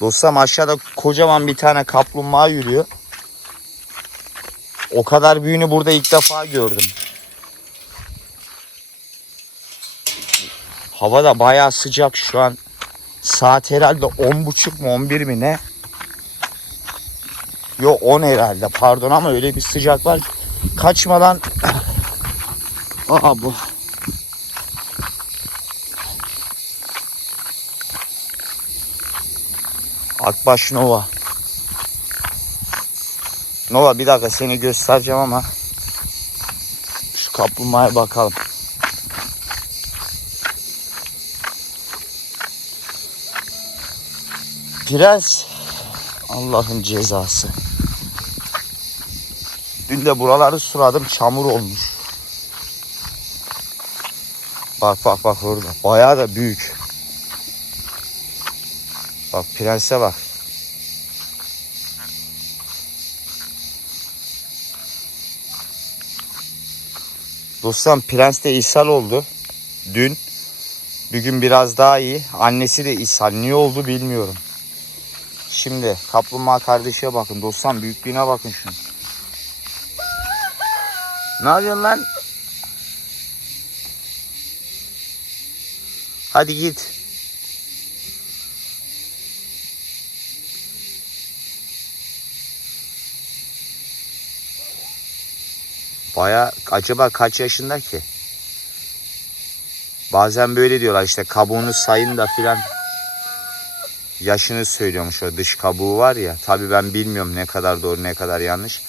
Dostum aşağıda kocaman bir tane kaplumbağa yürüyor. O kadar büyüğünü burada ilk defa gördüm. Hava da bayağı sıcak şu an. Saat herhalde 10.30 mu 11 mi ne? Yo 10 herhalde pardon ama öyle bir sıcak var. Kaçmadan Aa bu. Akbaş Nova. Nova bir dakika seni göstereceğim ama şu kaplumbağaya bakalım. Prens Allah'ın cezası. Dün de buraları suladım çamur olmuş. Bak bak bak orada. Bayağı da büyük. Bak prense bak. Dostum prens de ishal oldu. Dün. Bugün biraz daha iyi. Annesi de ishal. Niye oldu bilmiyorum. Şimdi kaplumbağa kardeşe bakın. Dostum büyüklüğüne bakın şunu. Ne yapıyorsun lan? Hadi git. Baya acaba kaç yaşında ki? Bazen böyle diyorlar işte kabuğunu sayın da filan. Yaşını söylüyormuş o dış kabuğu var ya. Tabii ben bilmiyorum ne kadar doğru ne kadar yanlış.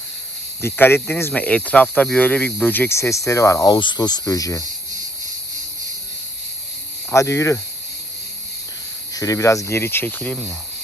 Dikkat ettiniz mi? Etrafta bir öyle bir böcek sesleri var. Ağustos böceği. Hadi yürü. Şöyle biraz geri çekileyim de.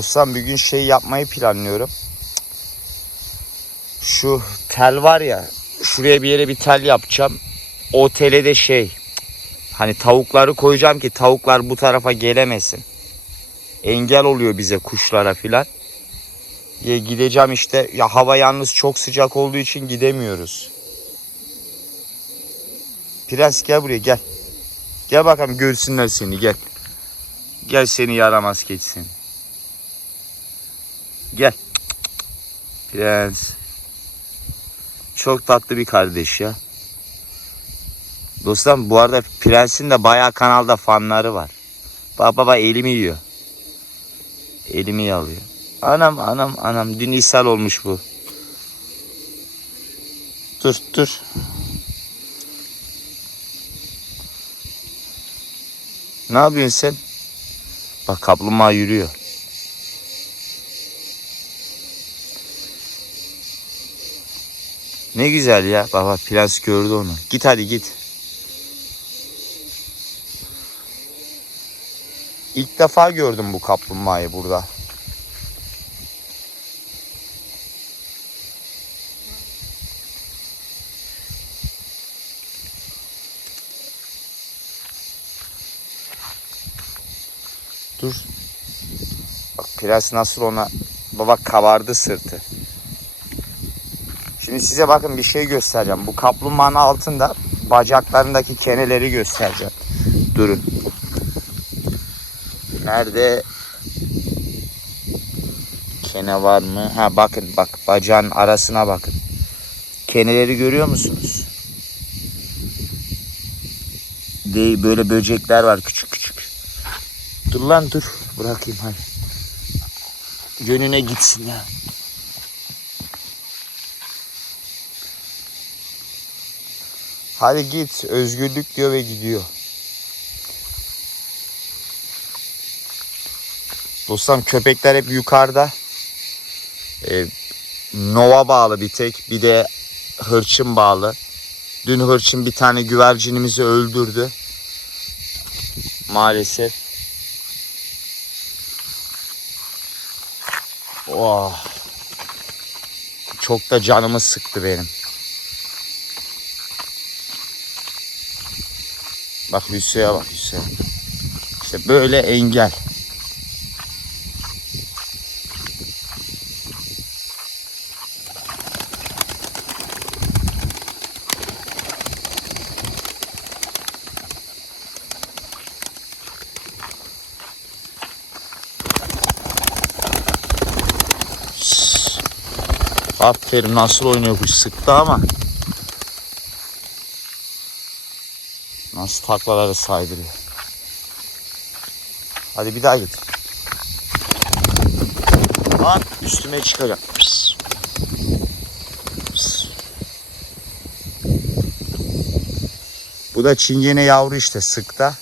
Dostum bir gün şey yapmayı planlıyorum. Şu tel var ya. Şuraya bir yere bir tel yapacağım. O tele de şey. Hani tavukları koyacağım ki tavuklar bu tarafa gelemesin. Engel oluyor bize kuşlara filan. Ya gideceğim işte. Ya hava yalnız çok sıcak olduğu için gidemiyoruz. Prens gel buraya gel. Gel bakalım görsünler seni gel. Gel seni yaramaz geçsin. Gel. Prens. Çok tatlı bir kardeş ya. Dostum bu arada Prens'in de bayağı kanalda fanları var. Baba baba elimi yiyor. Elimi yalıyor. Anam anam anam dün ishal olmuş bu. Dur dur. Ne yapıyorsun sen? Bak kaplumbağa yürüyor. Ne güzel ya. Baba prens gördü onu. Git hadi git. İlk defa gördüm bu kaplumbağayı burada. Dur. Bak prens nasıl ona baba kabardı sırtı. Şimdi size bakın bir şey göstereceğim. Bu kaplumbağanın altında bacaklarındaki keneleri göstereceğim. Durun. Nerede? Kene var mı? Ha bakın bak bacağın arasına bakın. Keneleri görüyor musunuz? De böyle böcekler var küçük küçük. Dur lan dur. Bırakayım hadi. Yönüne gitsin ya. Hadi git özgürlük diyor ve gidiyor. Dostum köpekler hep yukarıda. Ee, Nova bağlı bir tek bir de hırçın bağlı. Dün hırçın bir tane güvercinimizi öldürdü. Maalesef. Oh. Çok da canımı sıktı benim. Bak Hüseyin'e bak Hüseyin. İşte böyle engel. Aferin nasıl oynuyor kuş sıktı ama. Nasıl taklaları saydırıyor. Hadi bir daha git. Lan üstüme çıkacak. Pıs. Pıs. Bu da çingene yavru işte sıkta.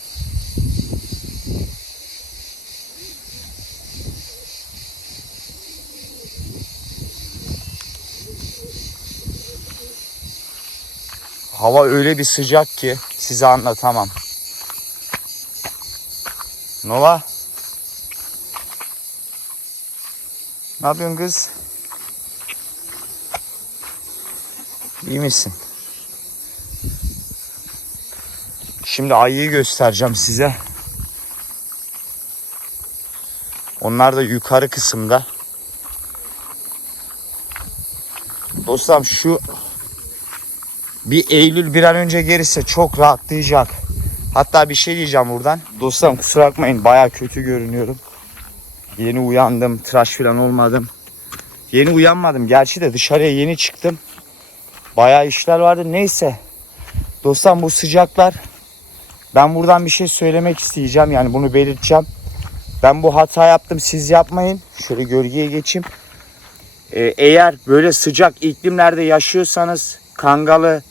Hava öyle bir sıcak ki size anlatamam. Nova. Ne yapıyorsun kız? İyi misin? Şimdi ayıyı göstereceğim size. Onlar da yukarı kısımda. Dostum şu bir Eylül bir an önce gelirse çok rahatlayacak. Hatta bir şey diyeceğim buradan. Dostlarım kusura bakmayın baya kötü görünüyorum. Yeni uyandım. Tıraş falan olmadım. Yeni uyanmadım. Gerçi de dışarıya yeni çıktım. Baya işler vardı. Neyse. Dostlarım bu sıcaklar. Ben buradan bir şey söylemek isteyeceğim. Yani bunu belirteceğim. Ben bu hata yaptım. Siz yapmayın. Şöyle gölgeye geçeyim. Ee, eğer böyle sıcak iklimlerde yaşıyorsanız kangalı,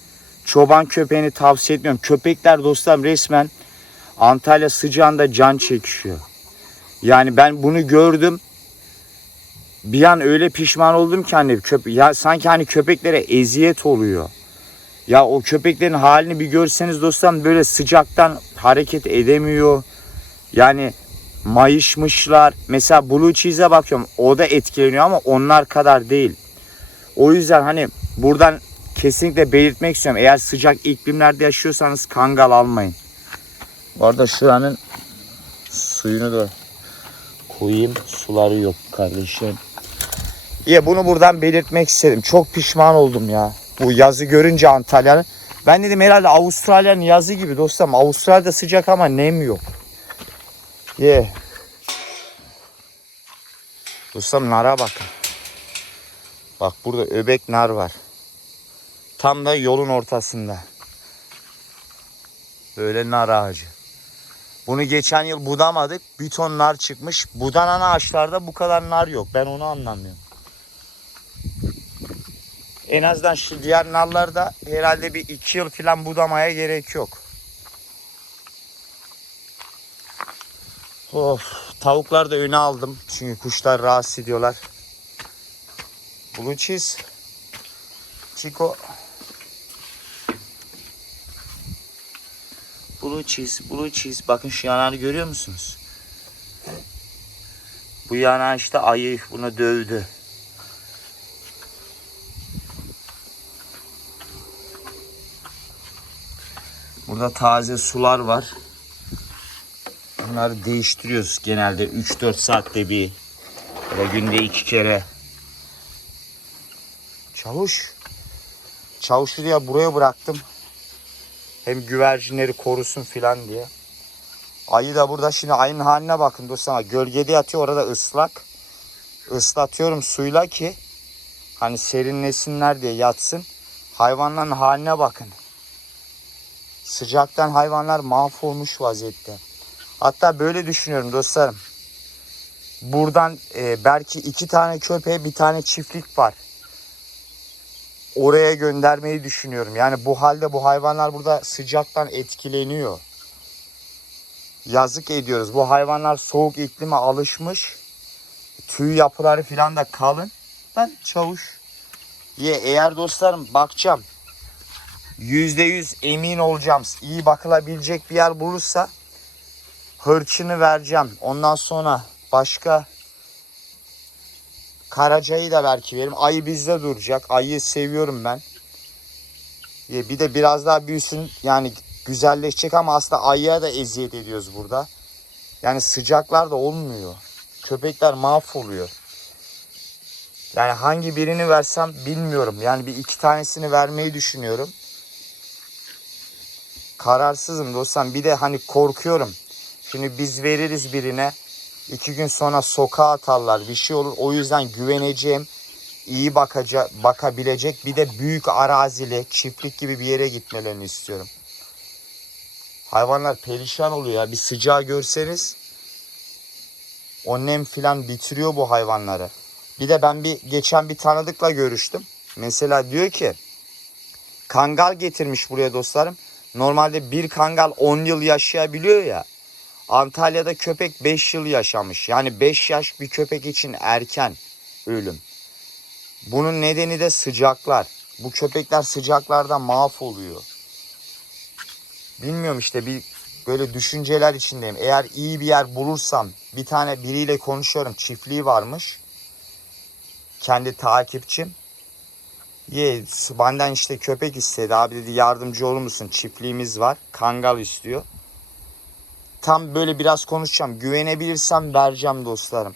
çoban köpeğini tavsiye etmiyorum. Köpekler dostlarım resmen Antalya sıcağında can çekişiyor. Yani ben bunu gördüm. Bir an öyle pişman oldum ki hani köpe ya sanki hani köpeklere eziyet oluyor. Ya o köpeklerin halini bir görseniz dostlarım böyle sıcaktan hareket edemiyor. Yani mayışmışlar. Mesela Blue Cheese'e bakıyorum. O da etkileniyor ama onlar kadar değil. O yüzden hani buradan kesinlikle belirtmek istiyorum. Eğer sıcak iklimlerde yaşıyorsanız kangal almayın. Bu arada şuranın suyunu da koyayım. Suları yok kardeşim. Ya bunu buradan belirtmek istedim. Çok pişman oldum ya. Bu yazı görünce Antalya'nın. Ben dedim herhalde Avustralya'nın yazı gibi dostum. Avustralya'da sıcak ama nem yok. Ye. Dostum nara bakın. Bak burada öbek nar var. Tam da yolun ortasında. Böyle nar ağacı. Bunu geçen yıl budamadık. Bir ton nar çıkmış. Budanan ağaçlarda bu kadar nar yok. Ben onu anlamıyorum. En azından şu diğer narlarda herhalde bir iki yıl falan budamaya gerek yok. Of, tavuklar da öne aldım. Çünkü kuşlar rahatsız ediyorlar. Blue cheese. Chico. Blue cheese, blue cheese. Bakın şu yanağını görüyor musunuz? Bu yanağı işte ayı bunu dövdü. Burada taze sular var. Bunları değiştiriyoruz genelde 3-4 saatte bir. Ya günde iki kere. Çavuş. Çavuşu diye buraya bıraktım. Hem güvercinleri korusun filan diye. Ayı da burada şimdi ayının haline bakın dostlar. Gölgede yatıyor orada ıslak. Islatıyorum suyla ki hani serinlesinler diye yatsın. Hayvanların haline bakın. Sıcaktan hayvanlar mahvolmuş vaziyette. Hatta böyle düşünüyorum dostlarım. Buradan e, belki iki tane köpeğe bir tane çiftlik var. Oraya göndermeyi düşünüyorum. Yani bu halde bu hayvanlar burada sıcaktan etkileniyor. Yazık ediyoruz. Bu hayvanlar soğuk iklime alışmış. Tüy yapıları falan da kalın. Ben çavuş. Ye eğer dostlarım bakacağım. %100 emin olacağım. İyi bakılabilecek bir yer bulursa hırçını vereceğim. Ondan sonra başka Karacayı da belki veririm. Ayı bizde duracak. Ayıyı seviyorum ben. Bir de biraz daha büyüsün yani güzelleşecek ama aslında ayıya da eziyet ediyoruz burada. Yani sıcaklar da olmuyor. Köpekler mahvoluyor. Yani hangi birini versem bilmiyorum. Yani bir iki tanesini vermeyi düşünüyorum. Kararsızım dostum. Bir de hani korkuyorum. Şimdi biz veririz birine. İki gün sonra sokağa atarlar. Bir şey olur. O yüzden güveneceğim. iyi bakacak, bakabilecek bir de büyük arazili, çiftlik gibi bir yere gitmelerini istiyorum. Hayvanlar perişan oluyor ya. Bir sıcağı görseniz o nem filan bitiriyor bu hayvanları. Bir de ben bir geçen bir tanıdıkla görüştüm. Mesela diyor ki kangal getirmiş buraya dostlarım. Normalde bir kangal 10 yıl yaşayabiliyor ya. Antalya'da köpek 5 yıl yaşamış. Yani 5 yaş bir köpek için erken ölüm. Bunun nedeni de sıcaklar. Bu köpekler sıcaklarda mahvoluyor. Bilmiyorum işte bir böyle düşünceler içindeyim. Eğer iyi bir yer bulursam bir tane biriyle konuşuyorum. Çiftliği varmış. Kendi takipçim. Ye, benden işte köpek istedi. Abi dedi yardımcı olur musun? Çiftliğimiz var. Kangal istiyor. Tam böyle biraz konuşacağım. Güvenebilirsem vereceğim dostlarım.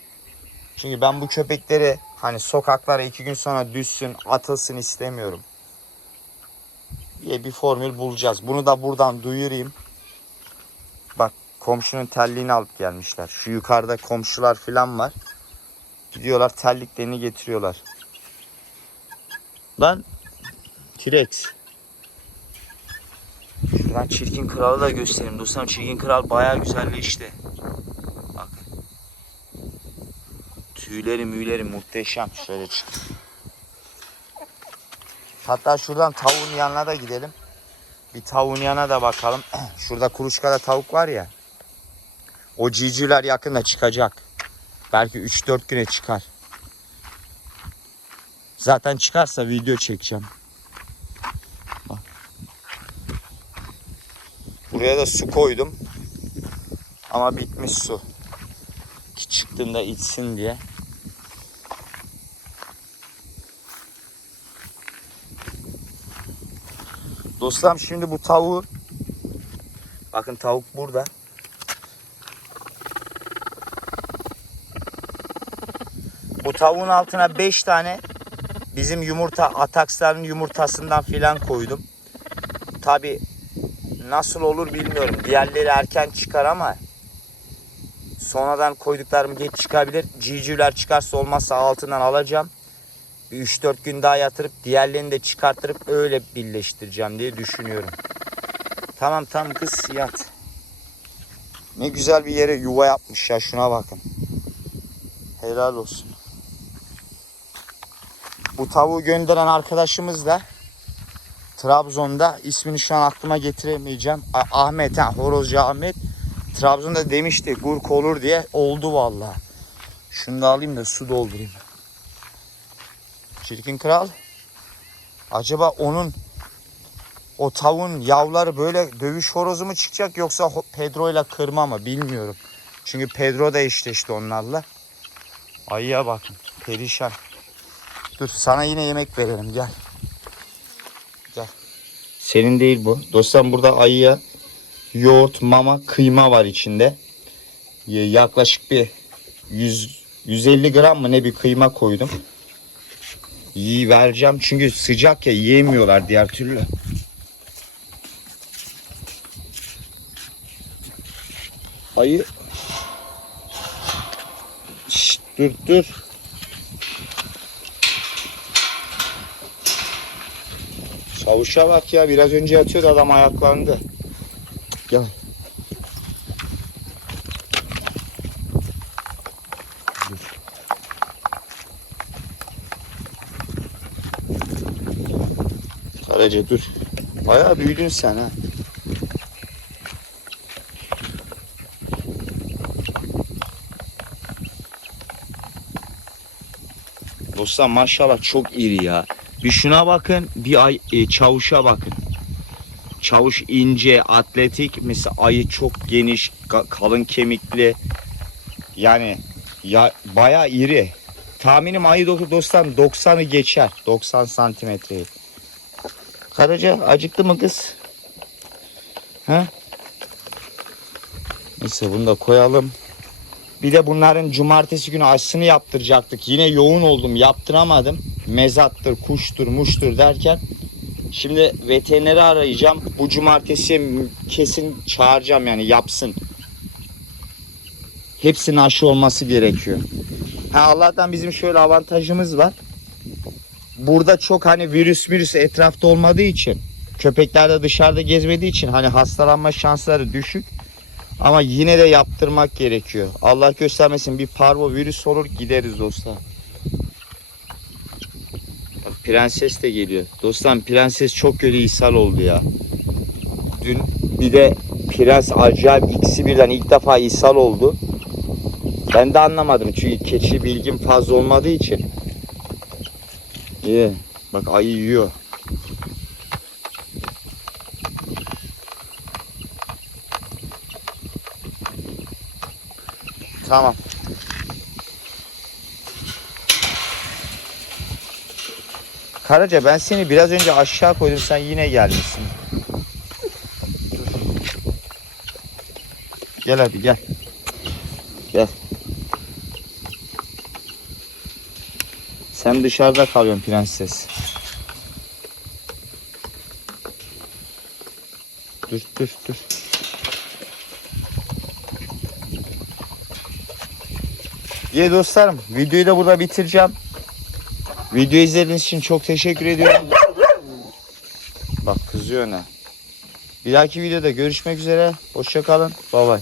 Çünkü ben bu köpekleri hani sokaklara iki gün sonra düşsün, atılsın istemiyorum. diye bir formül bulacağız. Bunu da buradan duyurayım. Bak komşunun telliğini alıp gelmişler. Şu yukarıda komşular falan var. Gidiyorlar terliklerini getiriyorlar. Lan T-Rex. Şuradan çirkin kralı da göstereyim. Dostlarım çirkin kral bayağı güzelleşti. Bakın. Tüyleri müyleri muhteşem. Şöyle çık. Hatta şuradan tavuğun yanına da gidelim. Bir tavuğun yanına da bakalım. Şurada kuluçkada tavuk var ya. O civcivler yakında çıkacak. Belki 3-4 güne çıkar. Zaten çıkarsa video çekeceğim. Buraya da su koydum. Ama bitmiş su. Ki çıktığında içsin diye. Dostlarım şimdi bu tavuğu Bakın tavuk burada. Bu tavuğun altına 5 tane bizim yumurta ataksların yumurtasından filan koydum. Tabi nasıl olur bilmiyorum. Diğerleri erken çıkar ama sonradan koyduklarım geç çıkabilir. Civcivler çıkarsa olmazsa altından alacağım. Bir 3-4 gün daha yatırıp diğerlerini de çıkarttırıp öyle birleştireceğim diye düşünüyorum. Tamam tamam kız yat. Ne güzel bir yere yuva yapmış ya şuna bakın. Helal olsun. Bu tavuğu gönderen arkadaşımız da Trabzon'da ismini şu an aklıma getiremeyeceğim. Ahmet ha Horozcu Ahmet. Trabzon'da demişti gurk olur diye oldu vallahi. Şunu da alayım da su doldurayım. Çirkin kral. Acaba onun o tavuğun yavruları böyle dövüş horozu mu çıkacak yoksa Pedro ile kırma mı bilmiyorum. Çünkü Pedro da eşleşti onlarla. Ayıya bakın perişan. Dur sana yine yemek verelim. Gel. Senin değil bu. Dostlarım burada ayıya yoğurt, mama, kıyma var içinde. Y- Yaklaşık bir 100 150 gram mı ne bir kıyma koydum. İyi vereceğim çünkü sıcak ya yiyemiyorlar diğer türlü. Ayı Şşt, dur dur. Çavuşa bak ya biraz önce yatıyordu adam ayaklandı. Gel. Karaca dur. Bayağı büyüdün sen ha. Dostlar maşallah çok iri ya. Bir şuna bakın, bir ay e, çavuşa bakın. Çavuş ince, atletik. Mesela ayı çok geniş, ka- kalın kemikli. Yani ya bayağı iri. Tahminim ayı do- dostlar 90'ı geçer. 90 santimetreyi. Karaca acıktı mı kız? Ha? Neyse bunu da koyalım. Bir de bunların cumartesi günü aşısını yaptıracaktık. Yine yoğun oldum yaptıramadım. Mezattır, kuştur, muştur derken. Şimdi veterineri arayacağım. Bu cumartesi kesin çağıracağım yani yapsın. Hepsinin aşı olması gerekiyor. Ha Allah'tan bizim şöyle avantajımız var. Burada çok hani virüs virüs etrafta olmadığı için köpekler de dışarıda gezmediği için hani hastalanma şansları düşük. Ama yine de yaptırmak gerekiyor. Allah göstermesin bir parvo virüs olur gideriz dostlar. Bak prenses de geliyor. Dostlar prenses çok kötü ishal oldu ya. Dün bir de prens acayip ikisi birden ilk defa ishal oldu. Ben de anlamadım çünkü keçi bilgim fazla olmadığı için. İyi. Bak ayı yiyor. Tamam. Karaca ben seni biraz önce aşağı koydum sen yine gelmişsin. Gel hadi gel. Gel. Sen dışarıda kalıyorsun prenses. Dur dur dur. İyi dostlarım videoyu da burada bitireceğim. Video izlediğiniz için çok teşekkür ediyorum. Bak kızıyor ne. Bir dahaki videoda görüşmek üzere. Hoşça kalın. Bay bay.